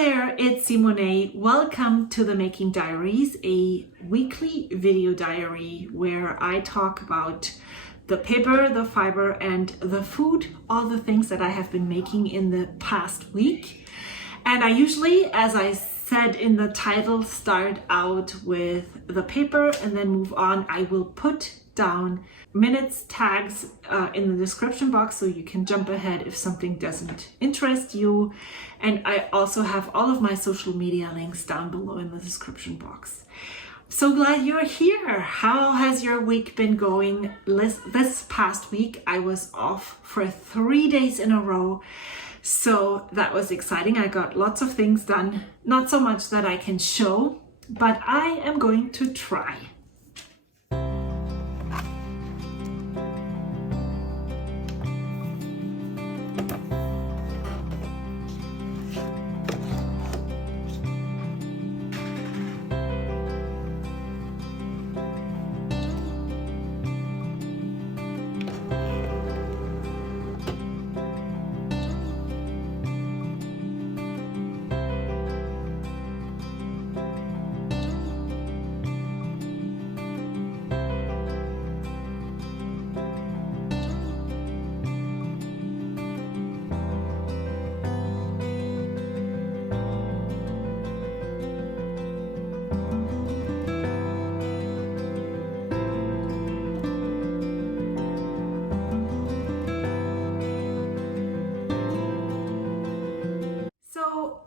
there, it's Simone. Welcome to the Making Diaries, a weekly video diary where I talk about the paper, the fiber, and the food, all the things that I have been making in the past week. And I usually, as I said in the title, start out with the paper and then move on. I will put down minutes tags in the description box so you can jump ahead if something doesn't interest you. And I also have all of my social media links down below in the description box. So glad you're here. How has your week been going? This past week I was off for 3 days in a row, so that was exciting. I got lots of things done, not so much that I can show, but I am going to try.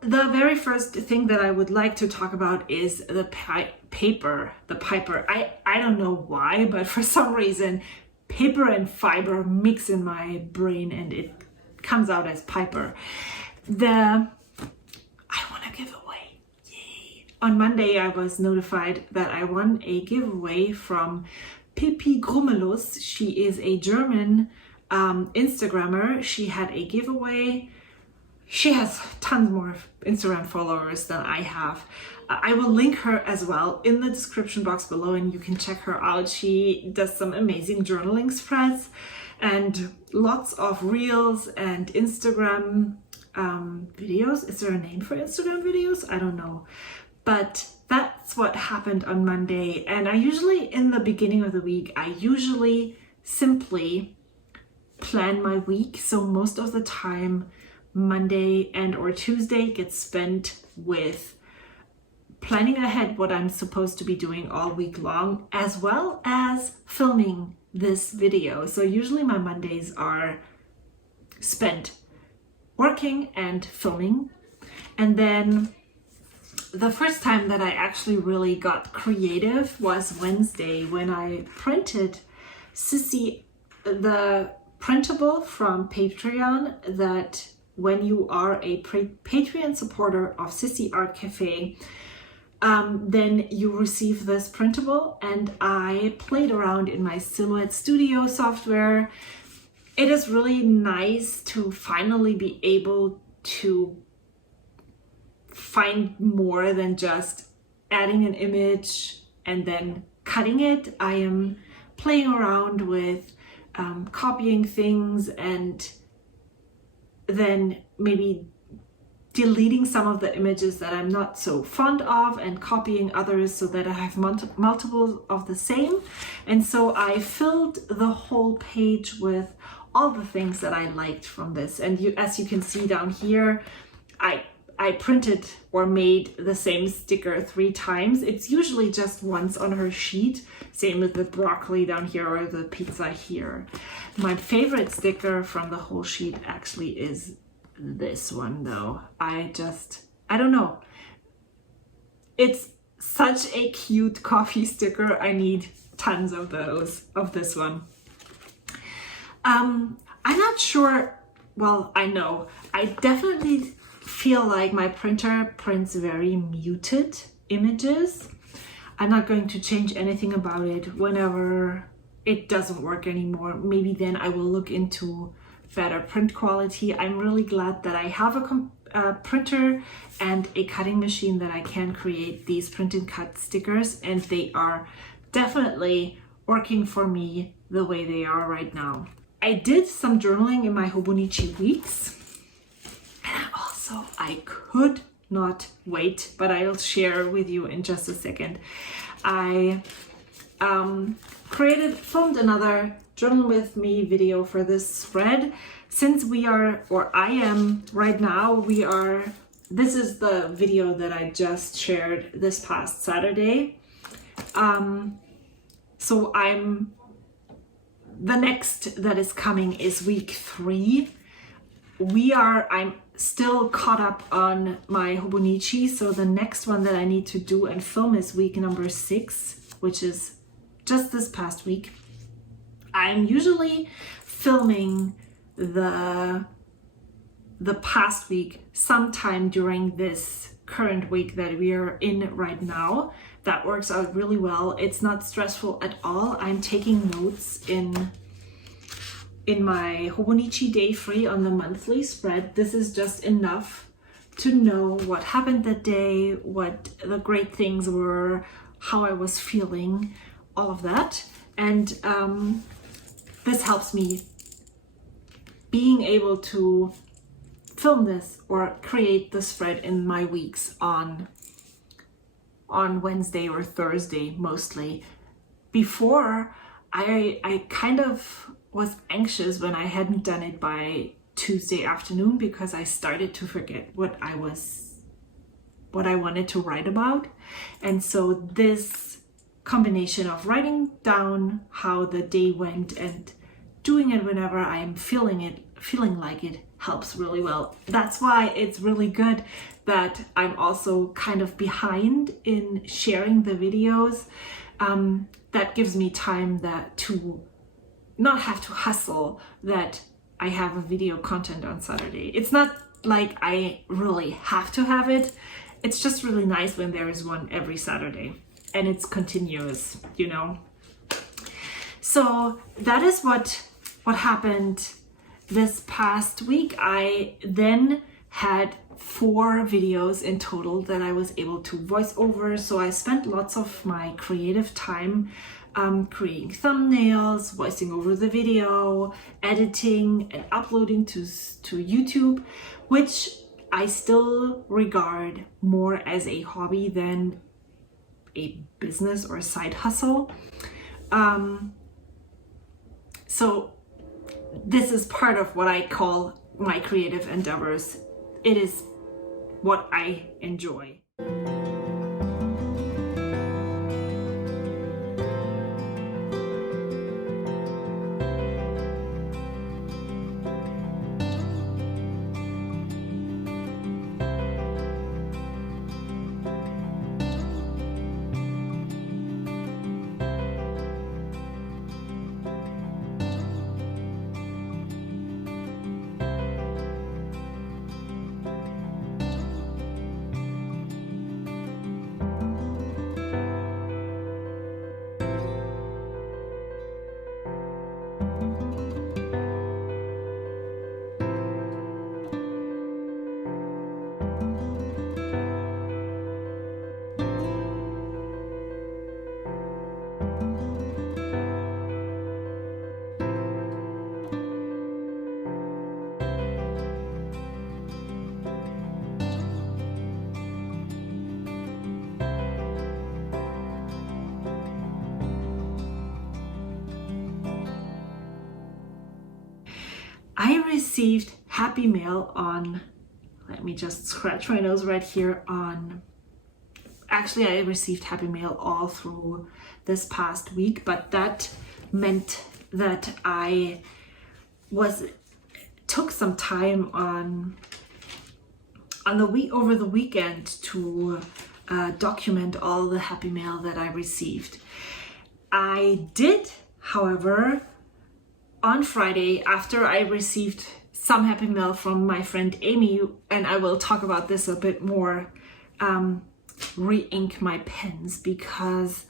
The very first thing that I would like to talk about is the paper, the piper. I don't know why, but for some reason, paper and fiber mix in my brain and it comes out as piper. I want to give away. Yay! On Monday, I was notified that I won a giveaway from Pippi Grummelus. She is a German Instagrammer. She had a giveaway. She has tons more Instagram followers than I have. I will link her as well in the description box below and you can check her out. She does some amazing journaling spreads and lots of reels and Instagram videos. Is there a name for Instagram videos? I don't know. But that's what happened on Monday. And I usually, in the beginning of the week, I usually simply plan my week. So most of the time, Monday and or Tuesday gets spent with planning ahead what I'm supposed to be doing all week long, as well as filming this video. So usually my Mondays are spent working and filming. And then the first time that I actually really got creative was Wednesday when I printed Sissy, the printable from Patreon that when you are a Patreon supporter of Sissy Art Cafe, then you receive this printable, and I played around in my Silhouette Studio software. It is really nice to finally be able to find more than just adding an image and then cutting it. I am playing around with copying things and then maybe deleting some of the images that I'm not so fond of and copying others so that I have multiples of the same. And so I filled the whole page with all the things that I liked from this. And as you can see down here, I printed or made the same sticker 3 times. It's usually just once on her sheet. Same with the broccoli down here or the pizza here. My favorite sticker from the whole sheet actually is this one though. I don't know. It's such a cute coffee sticker. I need tons of those, of this one. I'm not sure, well, I know. I definitely feel like my printer prints very muted images. I'm not going to change anything about it. Whenever it doesn't work anymore, maybe then I will look into better print quality. I'm really glad that I have a printer and a cutting machine that I can create these print and cut stickers, and they are definitely working for me the way they are right now. I did some journaling in my Hobonichi weeks, and also I could not wait, but I'll share with you in just a second. I filmed another Journal With Me video for this spread. Since I am right now, this is the video that I just shared this past Saturday. So the next that is coming is week 3. I'm still caught up on my Hobonichi, so the next one that I need to do and film is week number 6, which is just this past week. I'm usually filming the past week sometime during this current week that we are in right now. That works out really well. It's not stressful at all. I'm taking notes in my Hobonichi Day Free on the monthly spread. This is just enough to know what happened that day, what the great things were, how I was feeling, all of that. And this helps me being able to film this or create the spread in my weeks on Wednesday or Thursday mostly. Before, I kind of was anxious when I hadn't done it by Tuesday afternoon because I started to forget what I wanted to write about. And so this combination of writing down how the day went and doing it whenever I'm feeling like it helps really well. That's why it's really good that I'm also kind of behind in sharing the videos. That gives me time to not have to hustle that I have a video content on Saturday. It's not like I really have to have it. It's just really nice when there is one every Saturday and it's continuous, you know. So that is what happened this past week. I then had 4 videos in total that I was able to voice over. So I spent lots of my creative time creating thumbnails, voicing over the video, editing and uploading to YouTube, which I still regard more as a hobby than a business or a side hustle. So this is part of what I call my creative endeavors. It is what I enjoy. I received happy mail on, let me just scratch my nose right here, actually I received happy mail all through this past week, but that meant that I took some time over the weekend to document all the happy mail that I received. I did, however, on Friday, after I received some happy mail from my friend Amy, and I will talk about this a bit more, re-ink my pens, because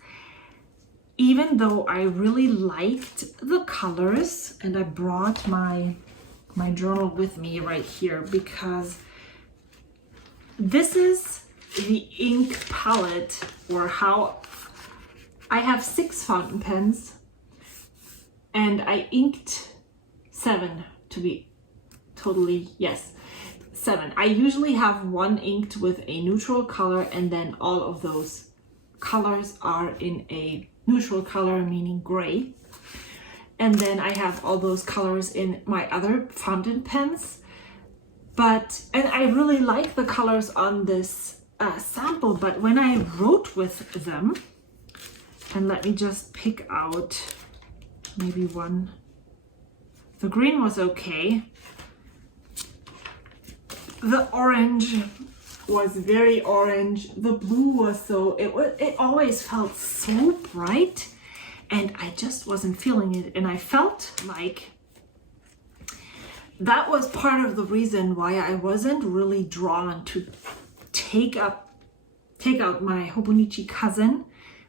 even though I really liked the colors, and I brought my journal with me right here because this is the ink palette, or how I have 6 fountain pens and I inked 7 to be totally, yes, 7. I usually have one inked with a neutral color, and then all of those colors are in a neutral color, meaning gray. And then I have all those colors in my other fountain pens. And I really like the colors on this sample, but when I wrote with them, and let me just pick out maybe one. The green was okay. The orange was very orange. The blue was it always felt so bright, and I just wasn't feeling it. And I felt like that was part of the reason why I wasn't really drawn to take out my Hobonichi Cousin,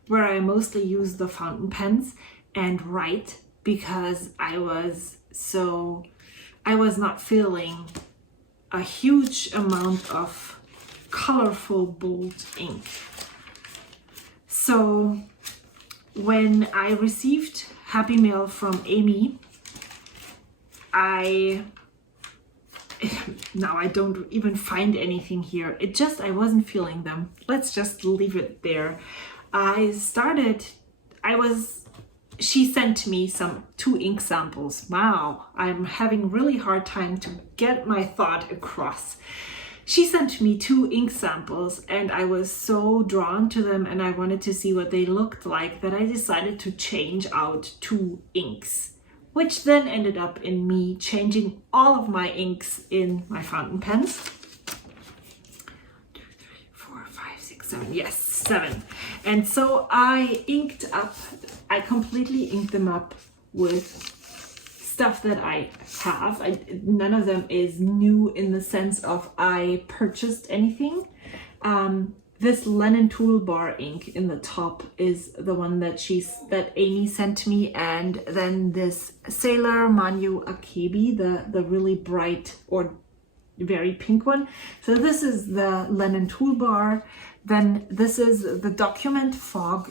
where I mostly use the fountain pens, and write, because I was not feeling a huge amount of colorful bold ink. So when I received Happy Mail from Amy, now I don't even find anything here. I wasn't feeling them. Let's just leave it there. She sent me 2 ink samples. Wow, I'm having really hard time to get my thought across. She sent me 2 ink samples, and I was so drawn to them, and I wanted to see what they looked like, that I decided to change out 2 inks, which then ended up in me changing all of my inks in my fountain pens. 2, 3, 4, 5, 6, 7. Yes, 7. And so I completely inked them up with stuff that I have. None of them is new in the sense of I purchased anything. This Lennon Toolbar ink in the top is the one that Amy sent me, and then this Sailor Manyo Akebi, the really bright or very pink one. So this is the Lennon Toolbar. Then this is the Document Fog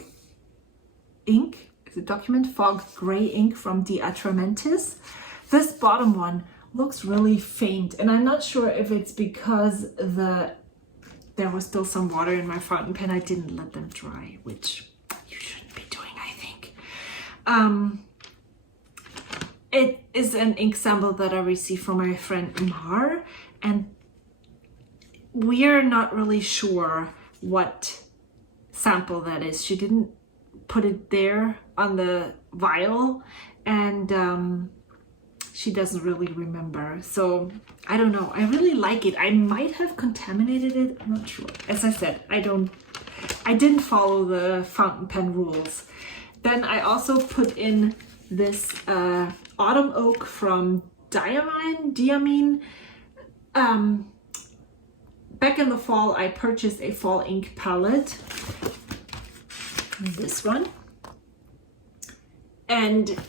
ink, the Document Fog gray ink from De Atramentis. This bottom one looks really faint, and I'm not sure if it's because there was still some water in my fountain pen. I didn't let them dry, which you shouldn't be doing, I think. It is an ink sample that I received from my friend Mar, and we're not really sure what sample that is. She didn't put it there on the vial, and she doesn't really remember. So I don't know. I really like it. I might have contaminated it. I'm not sure. As I said, I didn't follow the fountain pen rules. Then I also put in this Autumn Oak from Diamine. Back in the fall, I purchased a fall ink palette. This one. And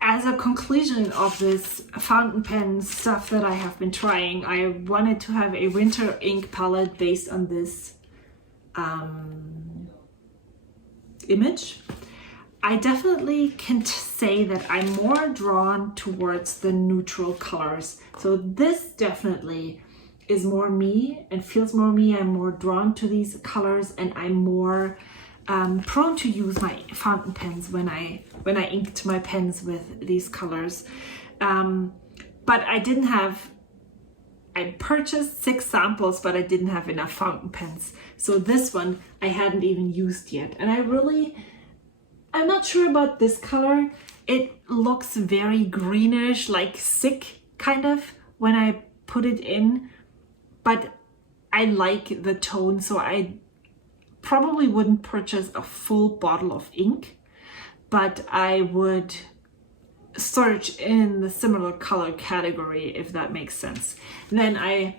as a conclusion of this fountain pen stuff that I have been trying, I wanted to have a winter ink palette based on this image. I definitely can say that I'm more drawn towards the neutral colors. So this definitely is more me and feels more me. I'm more drawn to these colors, and I'm more prone to use my fountain pens when I inked my pens with these colors. But I purchased 6 samples, but I didn't have enough fountain pens. So this one I hadn't even used yet. And I'm not sure about this color. It looks very greenish, like sick kind of when I put it in, but I like the tone, so I probably wouldn't purchase a full bottle of ink, but I would search in the similar color category, if that makes sense. And then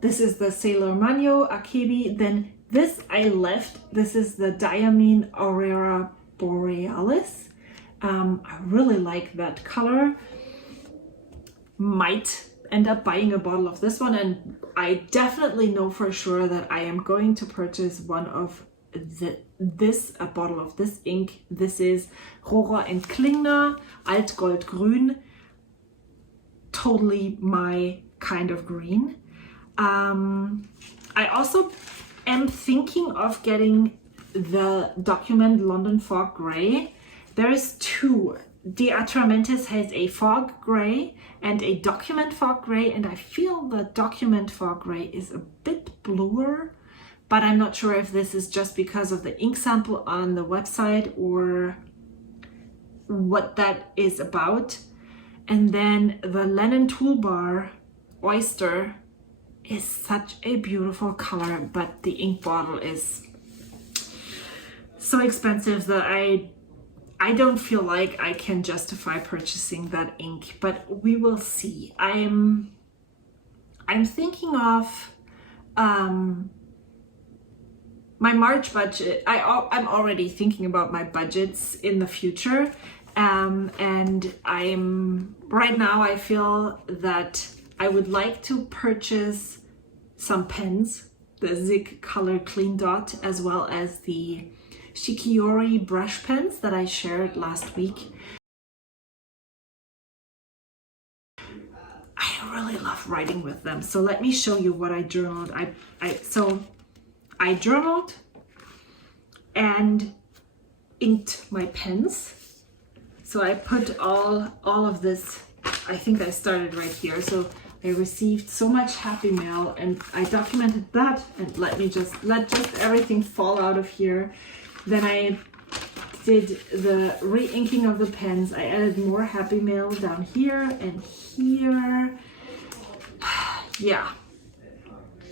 this is the Sailor Manyo Akebi. Then this I left. This is the Diamine Aurora Borealis. I really like that color. Might end up buying a bottle of this one, and I definitely know for sure that I am going to purchase one of a bottle of this ink. This is Rohrer & Klingner Altgoldgrün. totally my kind of green. I also am thinking of getting the Document London Fog Grey. There is two. The Atramentis has a fog gray and a document fog gray, and I feel the document fog gray is a bit bluer, but I'm not sure if this is just because of the ink sample on the website or what that is about. And then the Lennon Toolbar Oyster is such a beautiful color, but the ink bottle is so expensive that I don't feel like I can justify purchasing that ink, but we will see. I'm thinking of my March budget. I'm already thinking about my budgets in the future, and right now I feel that I would like to purchase some pens, the Zig Color Clean Dot, as well as the Shikiori brush pens that I shared last week. I really love writing with them. So let me show you what I journaled. I journaled and inked my pens. So I put all of this, I think I started right here. So I received so much happy mail and I documented that, and let just everything fall out of here. Then I did the re-inking of the pens. I added more happy mail down here and here. Yeah,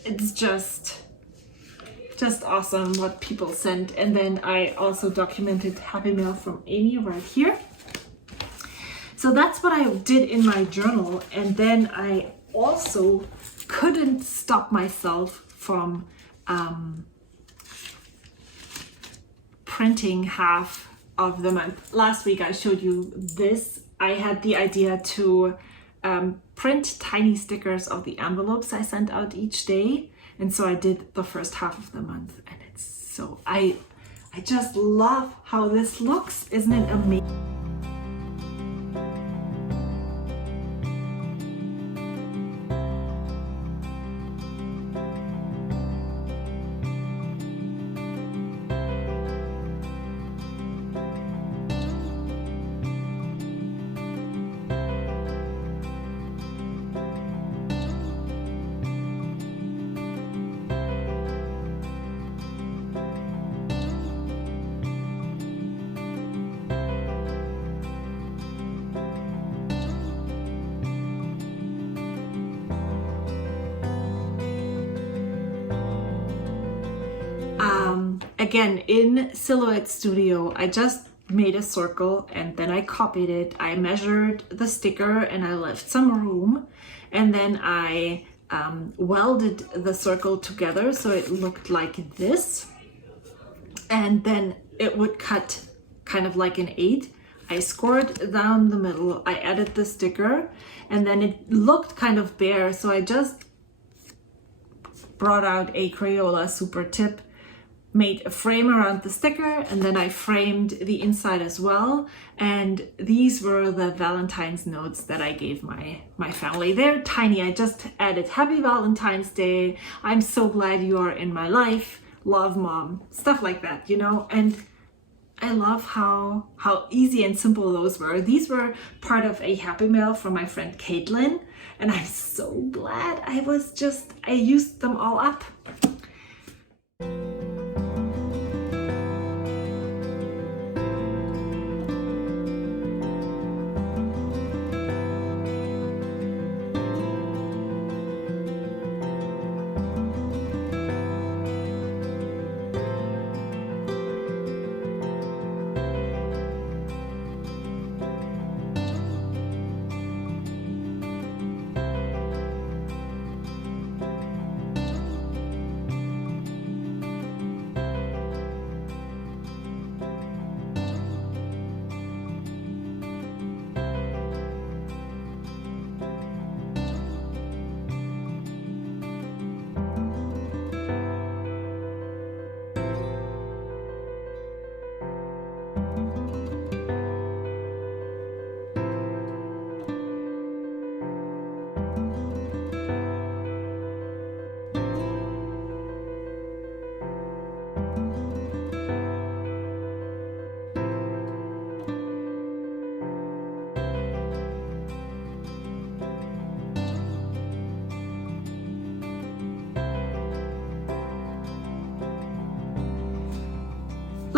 it's just awesome what people sent. And then I also documented happy mail from Amy right here. So that's what I did in my journal. And then I also couldn't stop myself from printing half of the month. Last week I showed you this. I had the idea to print tiny stickers of the envelopes I sent out each day, and so I did the first half of the month, and it's so I just love how this looks. Isn't it amazing? Again, in Silhouette Studio, I just made a circle and then I copied it. I measured the sticker and I left some room, and then I welded the circle together so it looked like this, and then it would cut kind of like an 8. I scored down the middle, I added the sticker, and then it looked kind of bare, so I just brought out a Crayola Super Tip, made a frame around the sticker, and then I framed the inside as well. And these were the Valentine's notes that I gave my family. They're tiny. I just added Happy Valentine's Day, I'm so glad you are in my life, love mom, stuff like that, you know. And I love how easy and simple those were. These were part of a happy mail from my friend Caitlin, and I'm so glad I used them all up.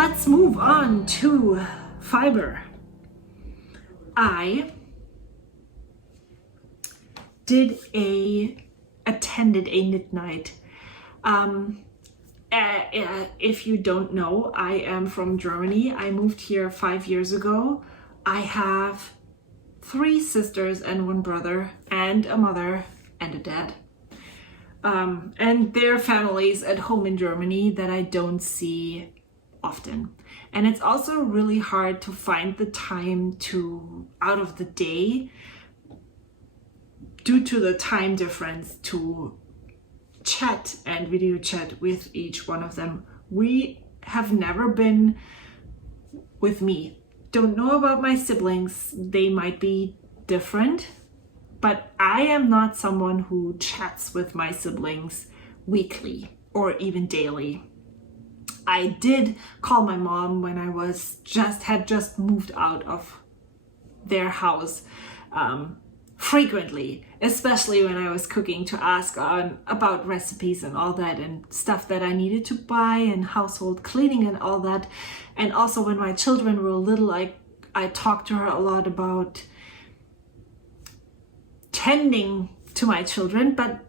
let's move on to fiber. I attended a knit night. If you don't know, I am from Germany. I moved here 5 years ago. I have 3 sisters and 1 brother, and a mother and a dad. And their families at home in Germany that I don't see often. And it's also really hard to find the time out of the day, due to the time difference, to chat and video chat with each one of them. We have never been with me. Don't know about my siblings. They might be different, but I am not someone who chats with my siblings weekly or even daily. I did call my mom when I had just moved out of their house, frequently, especially when I was cooking, to ask about recipes and all that, and stuff that I needed to buy, and household cleaning and all that. And also when my children were little, I talked to her a lot about tending to my children, but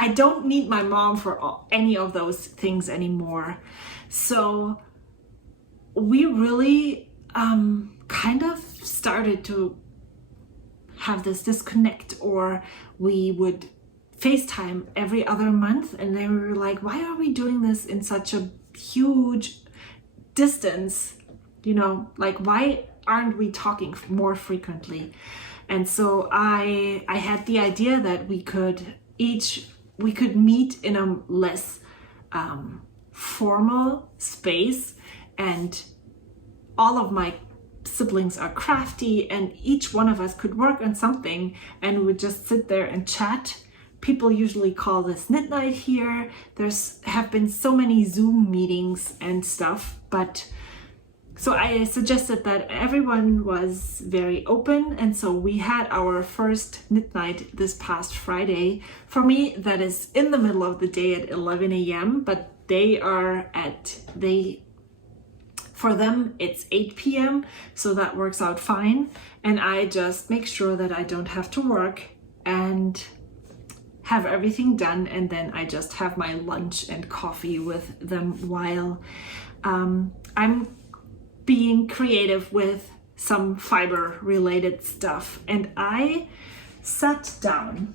I don't need my mom for any of those things anymore. So we really kind of started to have this disconnect, or we would FaceTime every other month, and they were like, why are we doing this in such a huge distance? Why aren't we talking more frequently? And so I had the idea that we could meet in a less formal space, and all of my siblings are crafty, and each one of us could work on something, and we would just sit there and chat. People usually call this knit night here. Have been so many Zoom meetings and stuff, but so I suggested that everyone was very open, and so we had our first knit night this past Friday. For me, that is in the middle of the day at 11 a.m., but for them, it's 8 p.m., so that works out fine. And I just make sure that I don't have to work and have everything done, and then I just have my lunch and coffee with them while I'm being creative with some fiber related stuff. And I sat down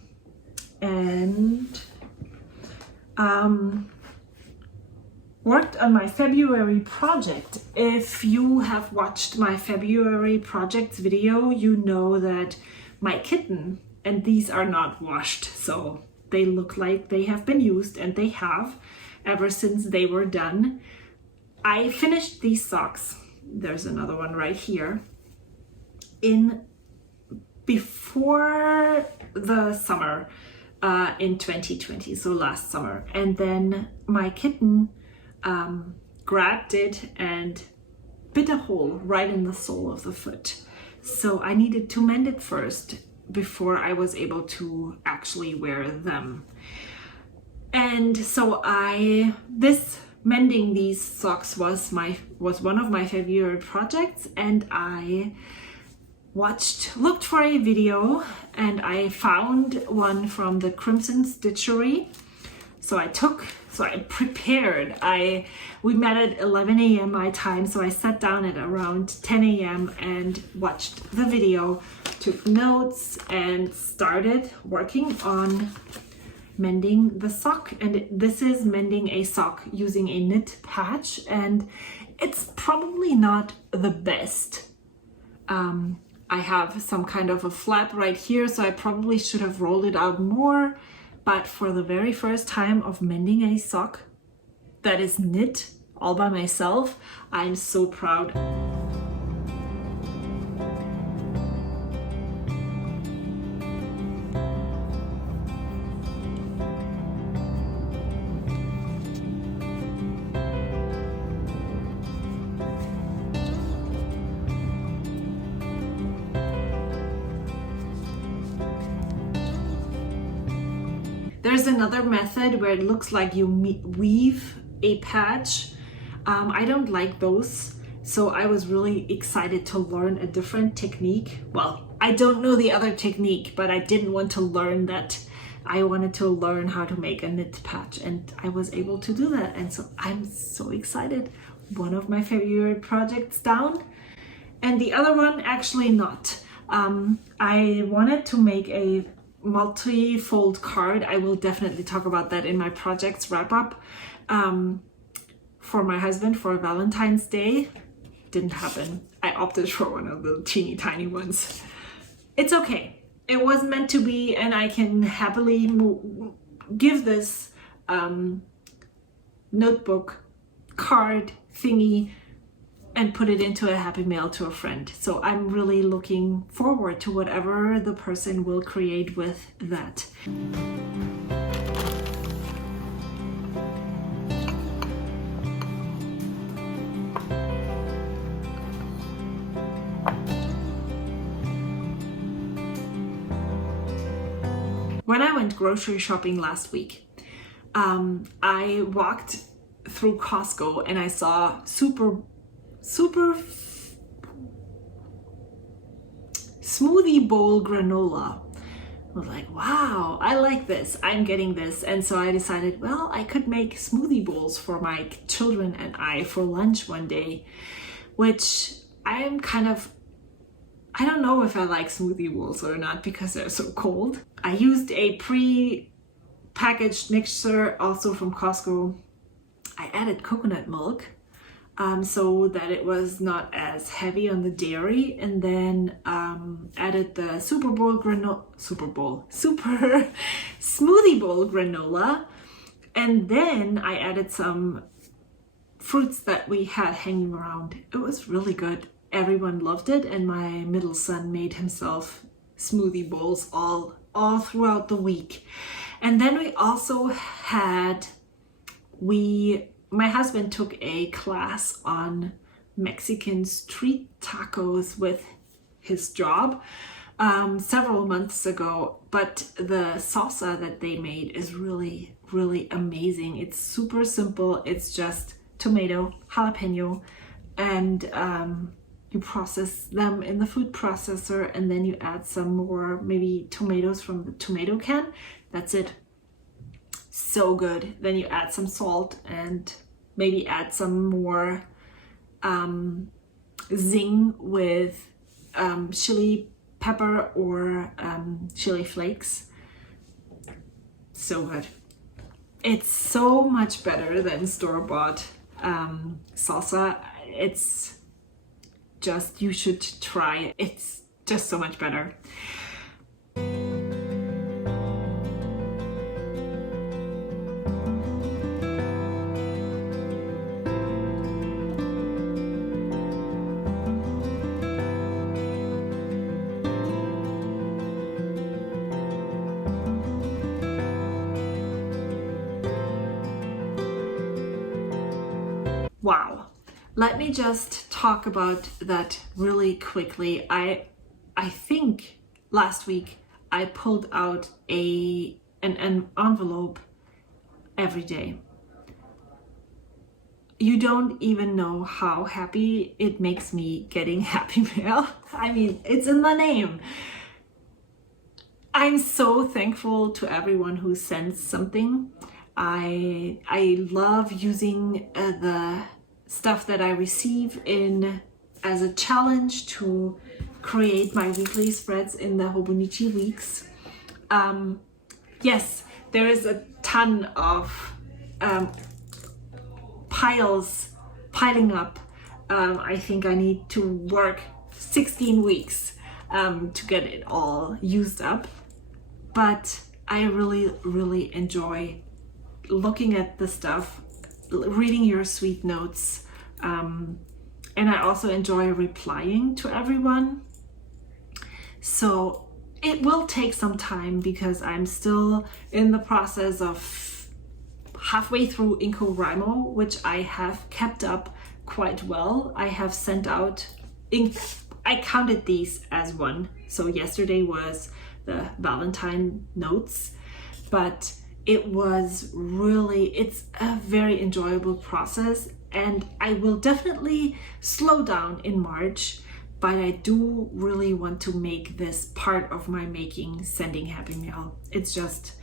and worked on my February project. If you have watched my February projects video, you know that my kitten, and these are not washed, so they look like they have been used, and they have ever since they were done. I finished these socks. There's another one right here. Before the summer in 2020, so last summer. And then my kitten grabbed it and bit a hole right in the sole of the foot. So I needed to mend it first before I was able to actually wear them. And so mending these socks was one of my February projects, and I looked for a video, and I found one from the Crimson Stitchery. So I prepared. We met at 11 a.m. my time, so I sat down at around 10 a.m. and watched the video, took notes, and started working on mending the sock. And this is mending a sock using a knit patch, and it's probably not the best. I have some kind of a flap right here, so I probably should have rolled it out more. But for the very first time of mending a sock that is knit all by myself, I'm so proud. There's another method where it looks like you weave a patch. I don't like those, so I was really excited to learn a different technique. Well, I don't know the other technique, but I didn't want to learn that. I wanted to learn how to make a knit patch, and I was able to do that, and so I'm so excited. One of my favorite projects down, and the other one actually not. I wanted to make a multi-fold card. I will definitely talk about that in my projects wrap-up for my husband for Valentine's Day. Didn't happen. I opted for one of the teeny tiny ones. It's okay. It wasn't meant to be, and I can happily give this notebook card thingy and put it into a happy mail to a friend. So I'm really looking forward to whatever the person will create with that. When I went grocery shopping last week, I walked through Costco and I saw super smoothie bowl granola. I was like, wow, I like this. I'm getting this. And so I decided, well, I could make smoothie bowls for my children and I for lunch one day, which I'm kind of, I don't know if I like smoothie bowls or not because they're so cold. I used a pre-packaged mixture also from Costco. I added coconut milk so that it was not as heavy on the dairy, and then added the super smoothie bowl granola, and then I added some fruits that we had hanging around. It was really good. Everyone loved it, and my middle son made himself smoothie bowls all throughout the week. And then we also had, my husband took a class on Mexican street tacos with his job several months ago, but the salsa that they made is really, really amazing. It's super simple. It's just tomato, jalapeno, and you process them in the food processor, and then you add some more, maybe tomatoes from the tomato can. That's it. So good. Then you add some salt and maybe add some more zing with chili pepper or chili flakes. So good. It's so much better than store-bought salsa. It's just, you should try it. It's just so much better. Wow. Let me just talk about that really quickly. I think last week I pulled out an envelope every day. You don't even know how happy it makes me getting Happy Mail. I mean, it's in the name. I'm so thankful to everyone who sends something. I love using the stuff that I receive as a challenge to create my weekly spreads in the Hobonichi weeks. Yes, there is a ton of piling up. I think I need to work 16 weeks to get it all used up. But I really, really enjoy looking at the stuff, reading your sweet notes, and I also enjoy replying to everyone. So it will take some time because I'm still in the process of halfway through NaCoWriMo, which I have kept up quite well. I have sent out, I counted these as one. So yesterday was the Valentine notes, but it's a very enjoyable process, and I will definitely slow down in March, but I do really want to make this part of my sending Happy Mail. It's just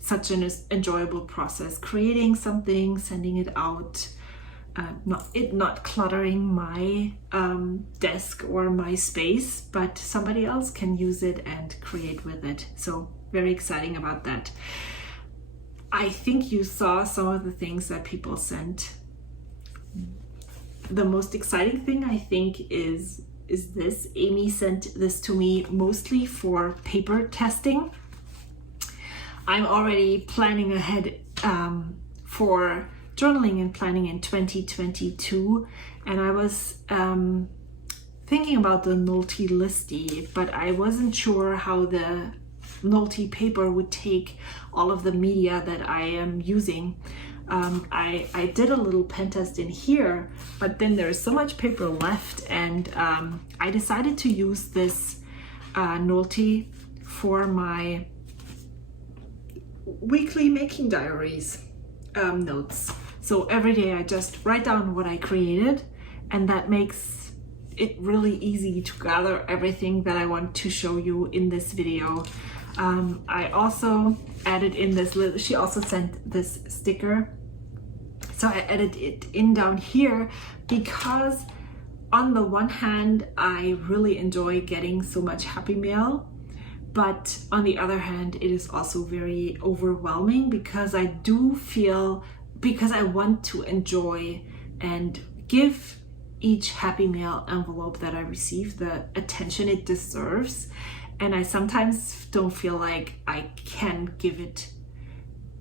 such an enjoyable process, creating something, sending it out, not cluttering my desk or my space, but somebody else can use it and create with it. So very exciting about that. I think you saw some of the things that people sent. The most exciting thing, I think, is this. Amy sent this to me mostly for paper testing. I'm already planning ahead for journaling and planning in 2022, and I was thinking about the Nolty Listy, but I wasn't sure how the Nolty paper would take all of the media that I am using. I did a little pen test in here, but then there's so much paper left, and I decided to use this Nolty for my weekly making diaries notes. So every day I just write down what I created, and that makes it really easy to gather everything that I want to show you in this video. I also added in this little, she also sent this sticker. So I added it in down here because on the one hand, I really enjoy getting so much Happy Mail, but on the other hand, it is also very overwhelming because I do feel, because I want to enjoy and give each Happy Mail envelope that I receive the attention it deserves. And I sometimes don't feel like I can give it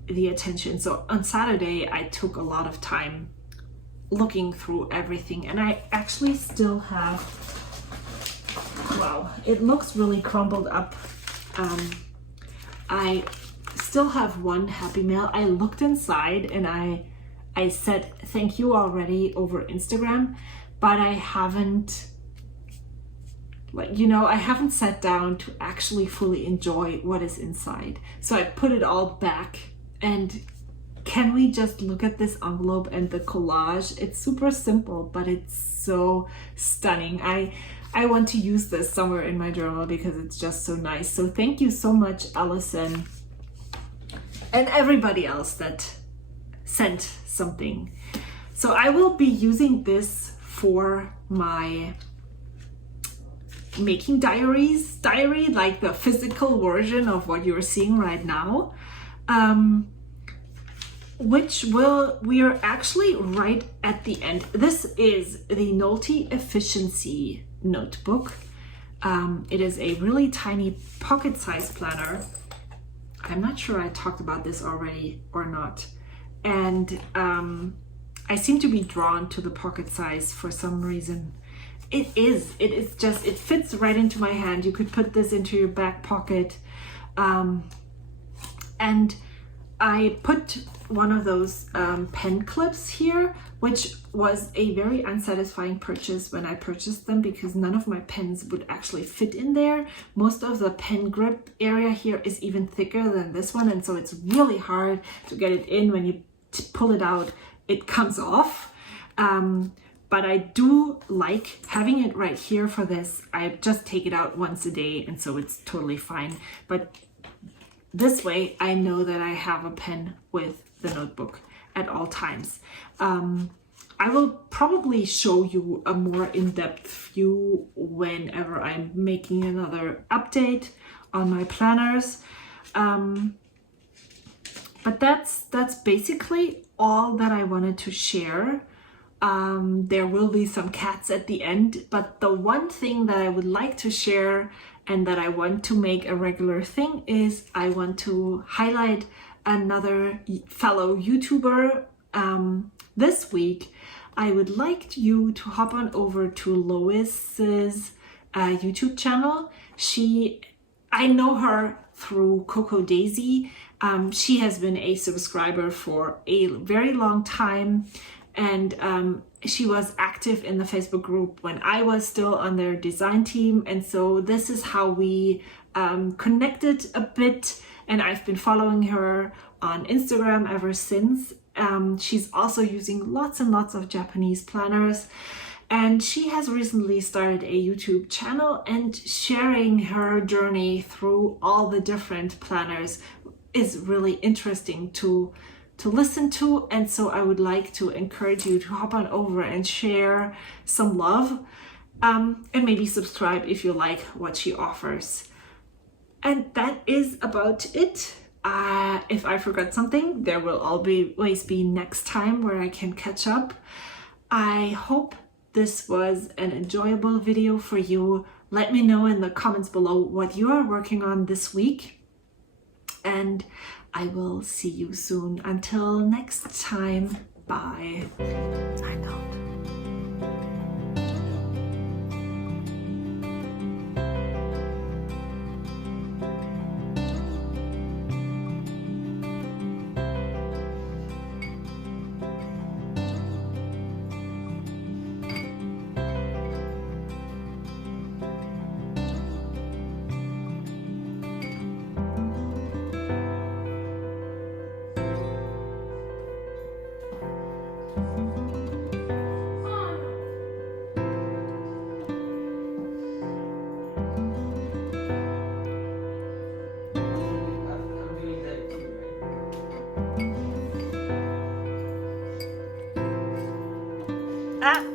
the attention. So on Saturday, I took a lot of time looking through everything, and I actually still have, wow, it looks really crumbled up. I still have one Happy Mail. I looked inside and I said thank you already over Instagram, but I haven't, I haven't sat down to actually fully enjoy what is inside. So I put it all back, and can we just look at this envelope and the collage? It's super simple, but it's so stunning. I want to use this somewhere in my journal because it's just so nice. So thank you so much, Allison, and everybody else that sent something. So I will be using this for my making diary, like the physical version of what you're seeing right now, we are actually right at the end. This is the Nolty Efficiency Notebook. It is a really tiny pocket-sized planner. I'm not sure I talked about this already or not. And I seem to be drawn to the pocket size for some reason. It fits right into my hand. You could put this into your back pocket. And I put one of those pen clips here, which was a very unsatisfying purchase when I purchased them because none of my pens would actually fit in there. Most of the pen grip area here is even thicker than this one, and so it's really hard to get it in. When you pull it out, it comes off. But I do like having it right here for this. I just take it out once a day, and so it's totally fine. But this way, I know that I have a pen with the notebook at all times. I will probably show you a more in-depth view whenever I'm making another update on my planners. But that's basically all that I wanted to share. There will be some cats at the end, but the one thing that I would like to share and that I want to make a regular thing is I want to highlight another fellow YouTuber. This week, I would like you to hop on over to Lois's YouTube channel. I know her through Coco Daisy. She has been a subscriber for a very long time, and she was active in the Facebook group when I was still on their design team, and so this is how we connected a bit. and I've been following her on Instagram ever since. She's also using lots and lots of Japanese planners, and she has recently started a YouTube channel, and sharing her journey through all the different planners is really interesting to listen to. And so I would like to encourage you to hop on over and share some love, and maybe subscribe if you like what she offers. And that is about it. If I forgot something, there will always be next time where I can catch up. I hope this was an enjoyable video for you. Let me know in the comments below what you are working on this week, and I will see you soon. Until next time, bye. I'm out.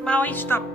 Maui, stop.